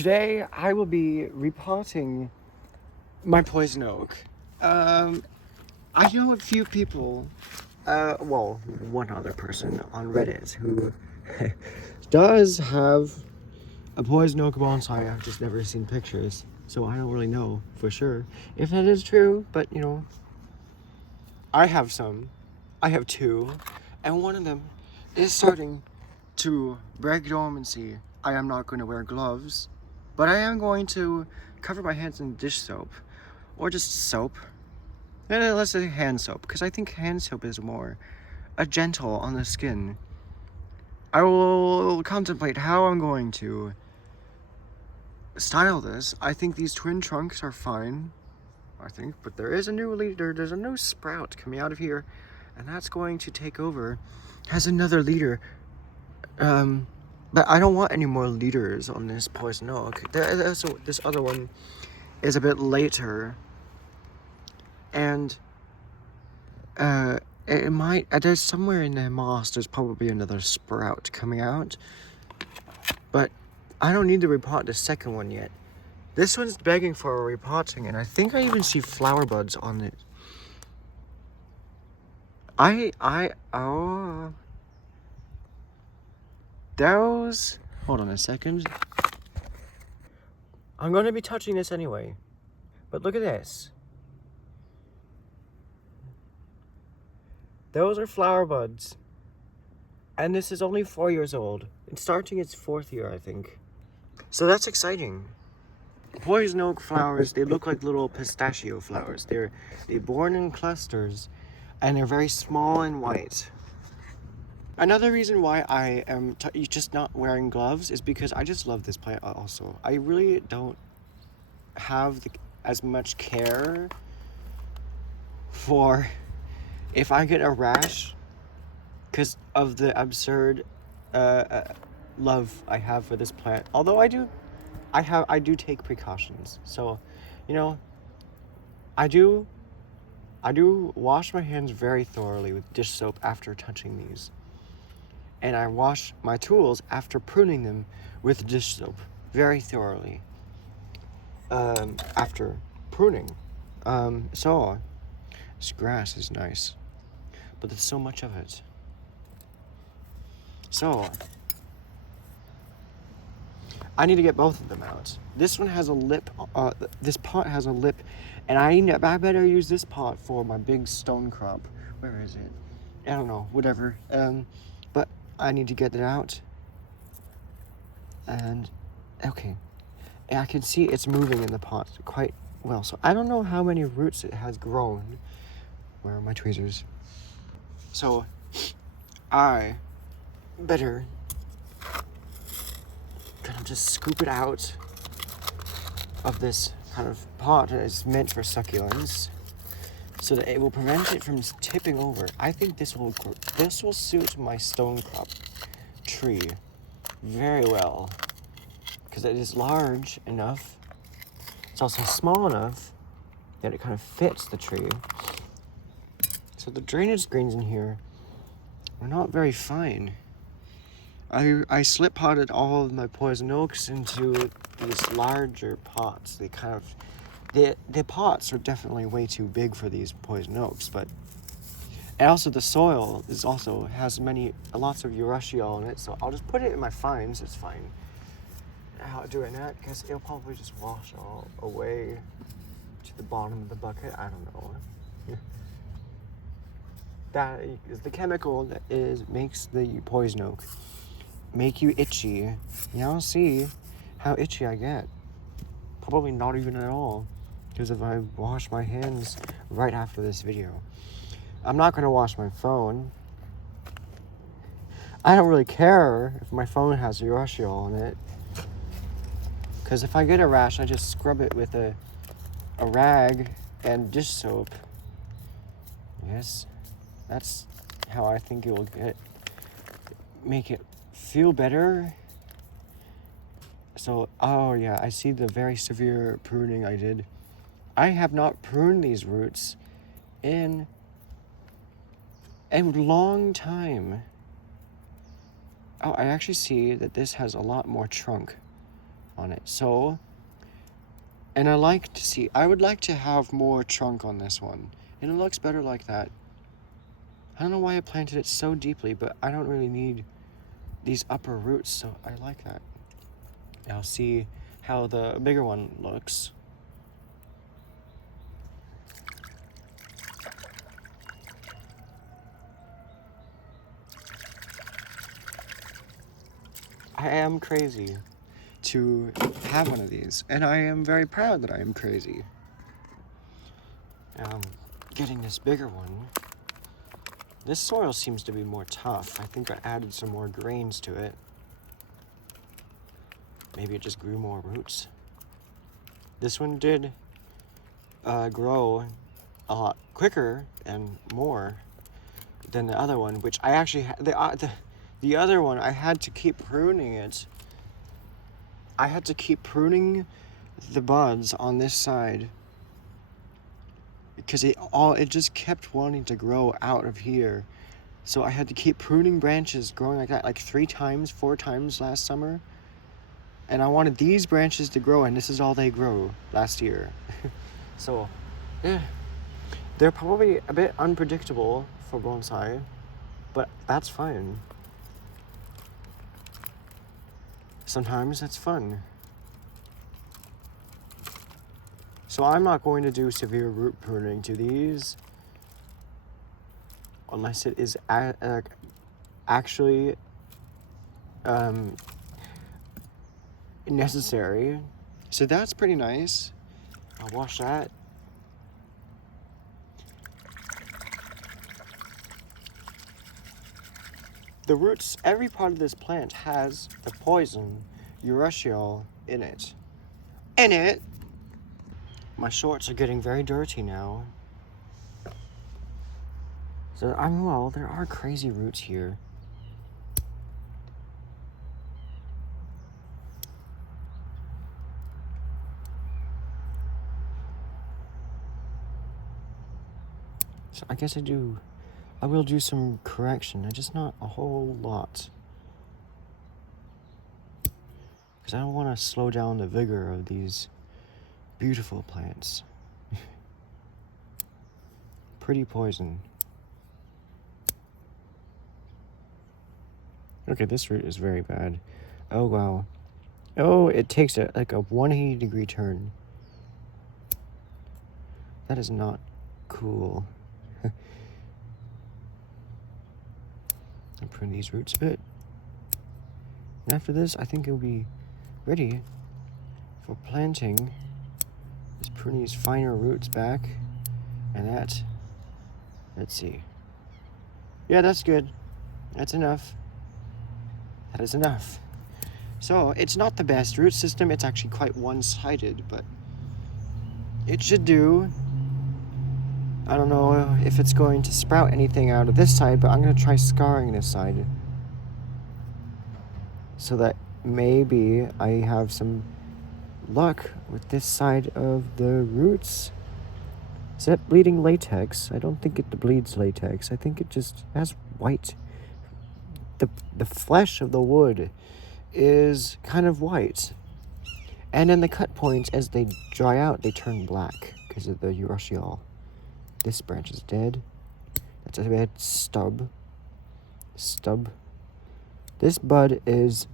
Today I will be repotting my poison oak. I know a few people, well, one other person on Reddit who does have a poison oak bonsai. I've just never seen pictures, so I don't really know for sure if that is true, but you know, I have some. I have two, and one of them is starting to break dormancy. I am not going to wear gloves, but I am going to cover my hands in dish soap, or just soap. Let's say hand soap, because I think hand soap is more gentle on the skin. I will contemplate how I'm going to style this. I think these twin trunks are fine, but there is a new leader. There's a new sprout coming out of here, and that's going to take over as another leader. But I don't want any more leaders on this poison oak. So this other one is a bit later, and it might. There's somewhere in the moss. There's probably another sprout coming out, but I don't need to repot the second one yet. This one's begging for a repotting, and I think I even see flower buds on it. Those. Hold on a second. I'm going to be touching this anyway, but look at this. Those are flower buds, and this is only 4 years old. It's starting its 4th year, I think. So that's exciting. Poison oak flowers, they look like little pistachio flowers. They're born in clusters, and they're very small and white. Another reason why I am just not wearing gloves is because I just love this plant also. I really don't have as much care for if I get a rash because of the absurd love I have for this plant. Although I do take precautions. So, you know, I do wash my hands very thoroughly with dish soap after touching these. And I wash my tools after pruning them with dish soap very thoroughly after pruning. So this grass is nice, but there's so much of it. So I need to get both of them out. This one has a lip. This pot has a lip, and I better use this pot for my big stone crop. Where is it? I don't know. Whatever. But I need to get it out. And okay, and I can see it's moving in the pot quite well. So I don't know how many roots it has grown. Where are my tweezers? So I better kind of just scoop it out of this kind of pot that is meant for succulents, so that it will prevent it from tipping over. I think this will suit my stone crop tree very well, because it is large enough. It's also small enough that it kind of fits the tree. So the drainage screens in here are not very fine. I slip potted all of my poison oaks into these larger pots. The pots are definitely way too big for these poison oaks, and also the soil has lots of urushiol in it, so I'll just put it in my fines. It's fine. How doing that, because it'll probably just wash all away to the bottom of the bucket. I don't know. That is the chemical that makes the poison oak make you itchy. You'll see how itchy I get. Probably not even at all, because if I wash my hands right after this video. I'm not going to wash my phone. I don't really care if my phone has urushiol on it, because if I get a rash, I just scrub it with a rag and dish soap. Yes, that's how I think it will make it feel better. So, oh yeah, I see the very severe pruning I did. I have not pruned these roots in a long time. Oh, I actually see that this has a lot more trunk on it. So, and I would like to have more trunk on this one. And it looks better like that. I don't know why I planted it so deeply, but I don't really need these upper roots, so I like that. I'll see how the bigger one looks. I am crazy to have one of these, and I am very proud that I am crazy. Getting this bigger one. This soil seems to be more tough. I think I added some more grains to it. Maybe it just grew more roots. This one did grow a lot quicker and more than the other one, which I actually the other one I had to keep pruning it. I had to keep pruning the buds on this side because it just kept wanting to grow out of here. So I had to keep pruning branches growing like that, like 4 times last summer. And I wanted these branches to grow, and this is all they grew last year. So, yeah, they're probably a bit unpredictable for bonsai, but that's fine. Sometimes that's fun. So I'm not going to do severe root pruning to these unless it is actually necessary. So that's pretty nice. I'll wash that. The roots, every part of this plant has the poison urushiol in it. My shorts are getting very dirty now. So there are crazy roots here. So I guess I will do some correction, just not a whole lot. Because I don't want to slow down the vigor of these beautiful plants. Pretty poison. Okay, this root is very bad. Oh, wow. Oh, it takes a 180-degree turn. That is not cool. I'll prune these roots a bit. And after this, I think it'll be ready for planting. Just prune these finer roots back. And let's see. Yeah, that's good. That's enough. That is enough. So, it's not the best root system. It's actually quite one-sided, but it should do. I don't know if it's going to sprout anything out of this side, but I'm going to try scarring this side. So that maybe I have some luck with this side of the roots. Is that bleeding latex? I don't think it bleeds latex. I think it just has white. The flesh of the wood is kind of white. And then the cut points, as they dry out, they turn black because of the urushiol. This branch is dead. That's a bad stub. This bud is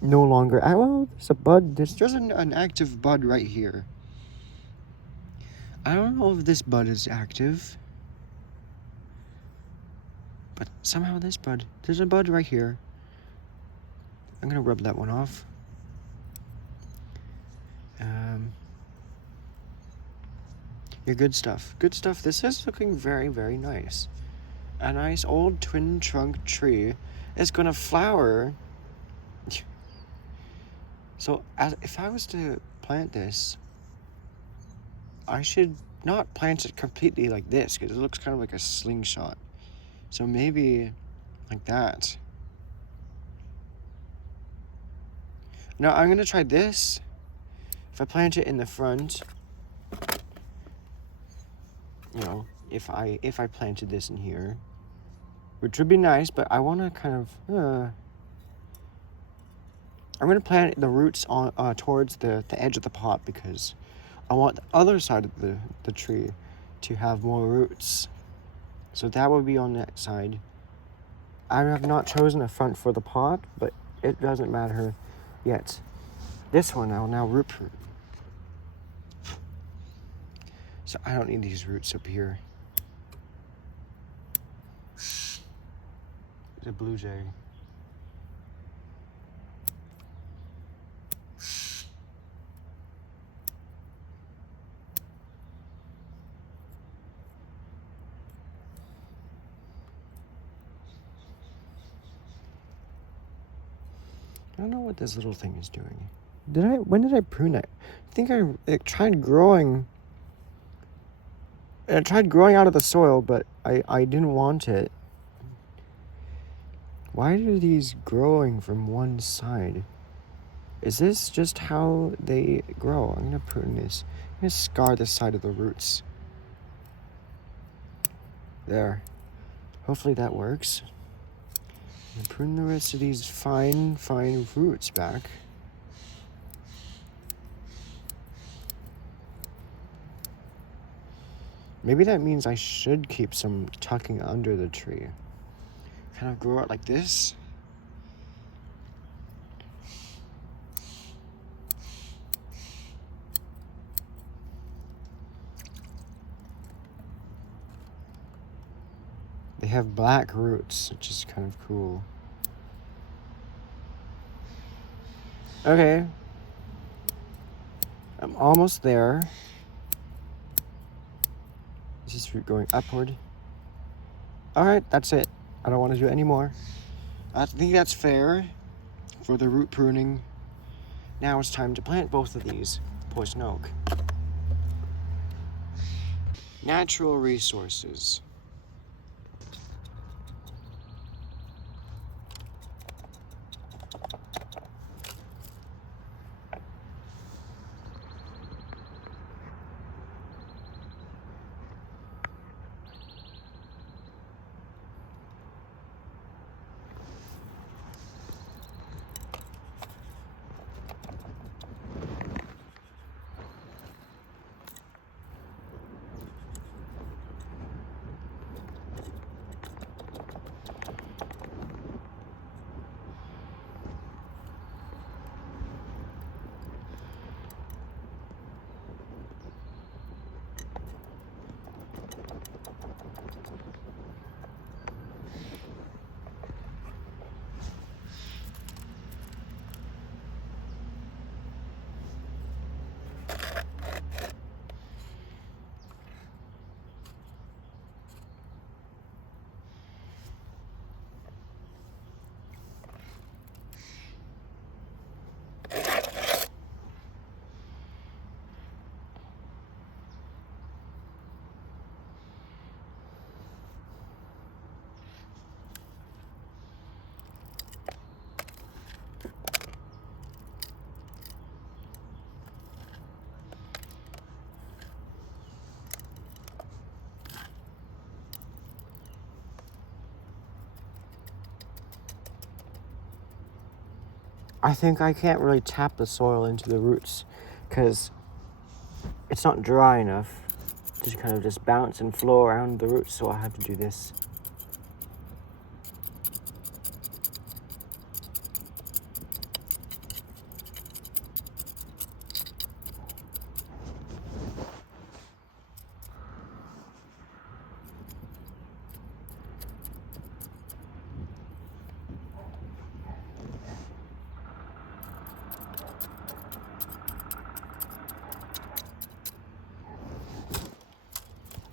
no longer... well, there's a bud. There's just an active bud right here. I don't know if this bud is active. But somehow this bud... there's a bud right here. I'm going to rub that one off. Your good stuff. Good stuff. This is looking very, very nice. A nice old twin trunk tree is going to flower. So, if I was to plant this, I should not plant it completely like this, because it looks kind of like a slingshot. So maybe like that. Now, I'm going to try this. If I plant it in the front, you know, if I planted this in here, which would be nice, but I want to kind of, I'm going to plant the roots on towards the edge of the pot because I want the other side of the tree to have more roots. So that will be on that side. I have not chosen a front for the pot, but it doesn't matter yet. This one I'll now root prune. So I don't need these roots up here. There's a blue jay. I don't know what this little thing is doing. When did I prune it? I think it tried growing. It tried growing out of the soil, but I didn't want it. Why are these growing from one side? Is this just how they grow? I'm gonna prune this. I'm gonna scar this side of the roots. There. Hopefully that works. I'm gonna prune the rest of these fine roots back. Maybe that means I should keep some tucking under the tree. Kind of grow out like this. They have black roots, which is kind of cool. Okay. I'm almost there. Is this root going upward? Alright, that's it. I don't want to do it anymore. I think that's fair for the root pruning. Now it's time to plant both of these poison oak. Natural resources. I think I can't really tap the soil into the roots because it's not dry enough to kind of just bounce and flow around the roots, so I have to do this.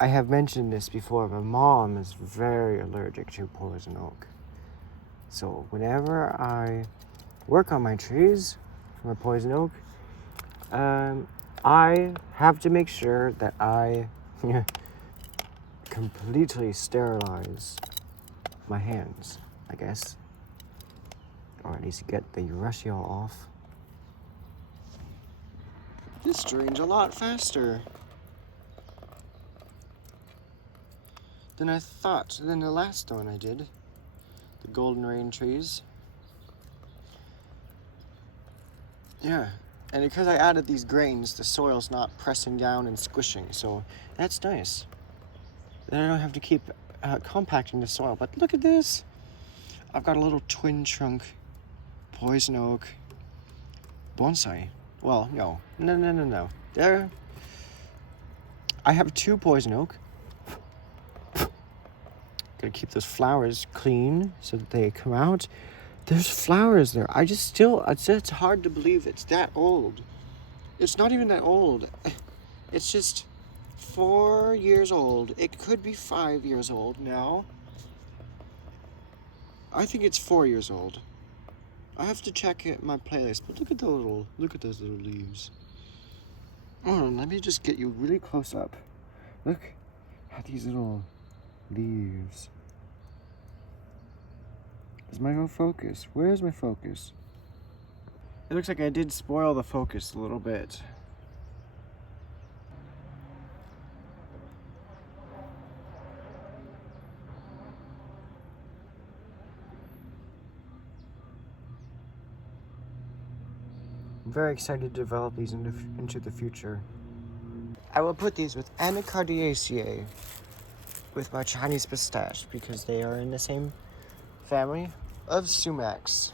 I have mentioned this before, but Mom is very allergic to poison oak. So whenever I work on my trees from a poison oak, I have to make sure that I completely sterilize my hands, I guess. Or at least get the urushiol off. This drains a lot faster than I thought, than the last one I did. The golden rain trees. Yeah, and because I added these grains, the soil's not pressing down and squishing, so that's nice. Then I don't have to keep compacting the soil. But look at this. I've got a little twin trunk poison oak bonsai. Well, no. There. I have 2 poison oak. Gotta keep those flowers clean so that they come out. There's flowers there. It's hard to believe it's that old. It's not even that old. It's just 4 years old. It could be 5 years old now. I think it's 4 years old. I have to check my playlist, but look at those little leaves. Hold on, let me just get you really close up. Look at these little leaves. Is my focus? Where's my focus? It looks like I did spoil the focus a little bit. I'm very excited to develop these into the future. I will put these with Anacardiaceae with my Chinese pistache because they are in the same family of sumacs.